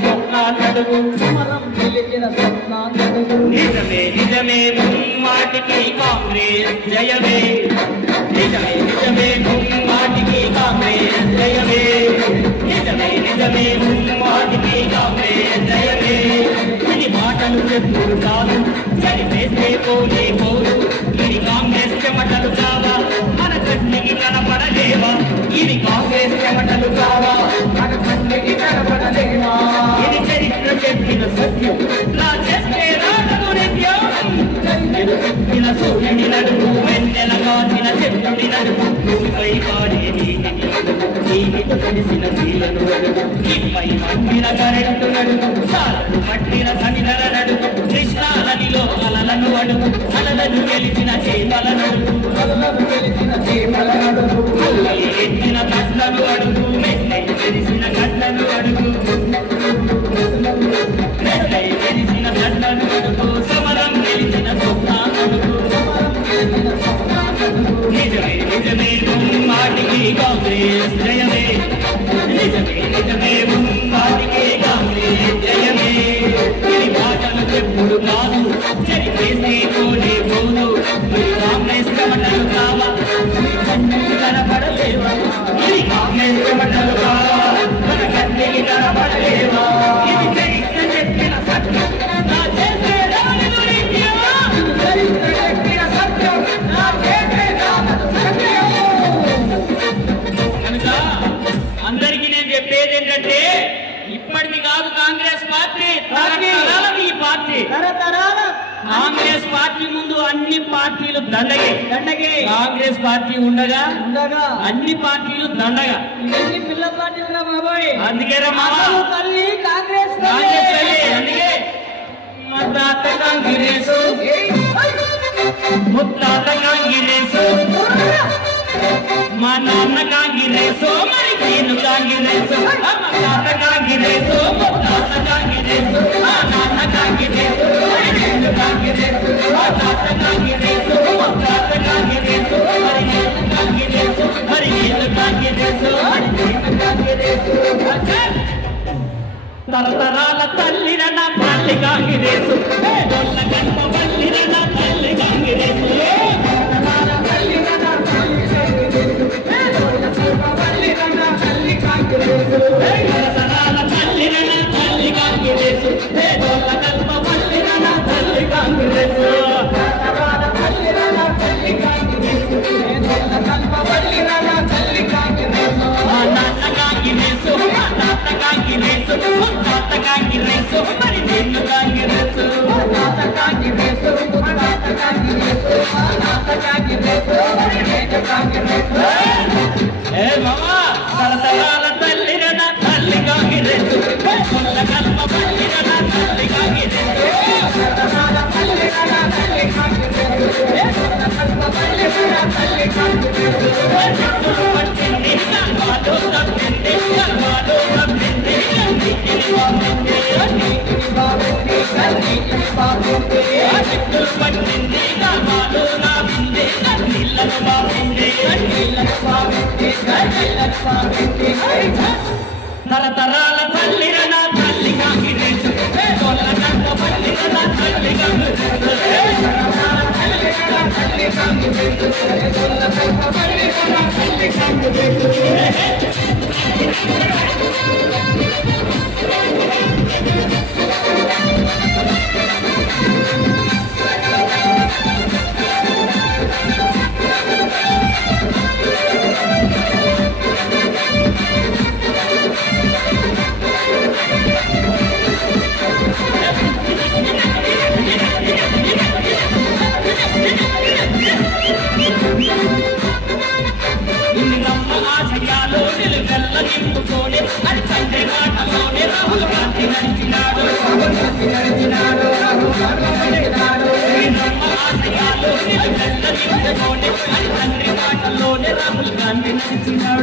స్వప్నాలడుగు నిజమే నిజమే వాటికి కాంగ్రెస్ జయమే నిజమే నిజమే వాటికి కాంగ్రెస్ జయమే నిజమే నిజమే వాటికి కాంగ్రెస్ జయమే ఇది మాటలు చెప్పుడు కాదు చదివేస్తే పోలే పోరు ఇది కాంగ్రెస్ చెమటలు కావా మన కంటికి కనపడలేవా ఇది కాంగ్రెస్ చెమటలు కావా మన కంటికి కనపడలేవా ఇది చరిత్ర చెప్పిన సత్యం నా చేస్తే రాగదు నిత్యం చెప్పిన సూర్యుని నడుపు వెన్నెల కాచిన చెట్టుని నడుపు భూమిపై పాడే నీటితో కలిసిన నీళ్లను నడుపు నీపై మండిన కరెంటు నడుపు సాలను పట్టిన సమిధల నడుపు కృష్ణా నదిలో అలలను అడుగు అలలను గెలిచిన చేపల నడుపు అల్లలు ఎత్తిన కట్లను అడుగు మెట్టై తెలిసిన కట్లను అడుగు మెట్టై తెలిసిన కట్లను అడుగు సమరం గెలిచిన స్వప్నాలను నిజమే నిజమే మాటికి కాంగ్రెస్ జయమే నిజమే నిజమే మాటికి కాంగ్రెస్ జయమే ఇది మాటలు చెప్పుడు కాదు చరిత్రేస్తే పోలే పోదు ఇది కాంగ్రెస్ చెమటలు కావా కన్నుకి కనపడలేవా ఇది కాంగ్రెస్ చెమటలు కావా మన కన్నుకి కనపడలేవా ఇది చరిత్ర చెప్పిన సత్యం నా చేస్తే రాగదు నిత్యం చరిత్ర చెప్పిన సత్యం నా చేస్తే రాగదు సత్యం కనుక అందరికీ నేను చెప్పేది ఏంటంటే ఇప్పటిది కాదు కాంగ్రెస్ పార్టీ తరతరాలది ఈ పార్టీ కాంగ్రెస్ పార్టీ ముందు అన్ని పార్టీలు దండగే కాంగ్రెస్ పార్టీ ఉండగా అన్ని పార్టీలు దండగా పిల్ల పార్టీలు అందుకే తల్లి కాంగ్రెస్ అందుకే ముత్తాత కాంగ్రెస్ ముత్తాత కాంగ్రెస్ మా నాన్న కాంగ్రెస్ మరి నేను కాంగ్రెస్ మా తాత కాంగ్రెస్ ముత్తాత కాంగ్రెస్ మా నాన్న కాంగ్రెస్ మరి నేను కాంగ్రెస్ మా తాత కాంగ్రెస్ ముత్తాత కాంగ్రెస్ మరి నేను కాంగ్రెస్ మరి నేను కాంగ్రెస్ మరి నేను కాంగ్రెస్ తరతరాల తల్లిన నా తల్లి కాంగ్రెస్ దొల్ల గంట వల్లిన నా తల్లి కాంగ్రెస్ తరతరాల తల్లిన నా తల్లి కాంగ్రెస్ తరతరాల తల్లిన నా తల్లి కాంగ్రెస్ దొల్ల గంట వల్లిన నా తల్లి కాంగ్రెస్ తరతరాల తల్లిన నా తల్లి కాంగ్రెస్ దొల్ల గంట వల్లిన నా తల్లి కాంగ్రెస్ మా నాన్న కాంగ్రెస్ మా తాత కాంగ్రెస్ ముత్తాత కాంగ్రెస్ మరి నేను కాంగ్రెస్ మా తాత కాంగ్రెస్ మా తాత కాంగ్రెస్ మా తాత కాంగ్రెస్ మరి నేను కాంగ్రెస్ ఏ మామా తరతరాల తల్లిన నా తల్లి కాంగ్రెస్ కొల్ల కల్ప పల్లిన నా తల్లి కాంగ్రెస్ తరతరాల తల్లిన నా తల్లి కాంగ్రెస్ కొల్ల కల్ప పల్లిన నా తల్లి కాంగ్రెస్ చెట్టులు పట్టింది కల్వాలో తప్పింది కల్వాలో తప్పింది చెట్టులు పట్టింది కల్వాలో నాపింది కన్నీళ్ళను బాపింది తరతరాల తల్లిన నా తల్లి కాంగ్రెస్ కొల్ల కల్ప పల్లిన నా తల్లి కాంగ్రెస్ తల్లి కాంగ్రెస్ కొల్ల కల్ప పల్లిన నా తల్లి కాంగ్రెస్ నింపుకోని అది తండ్రి మాటలోనే రాహుల్ గాంధీ నడిచినాడు ఆశయాలు నింపుకోని అది తండ్రి మాటలోనే రాహుల్ గాంధీ నడిచినాడు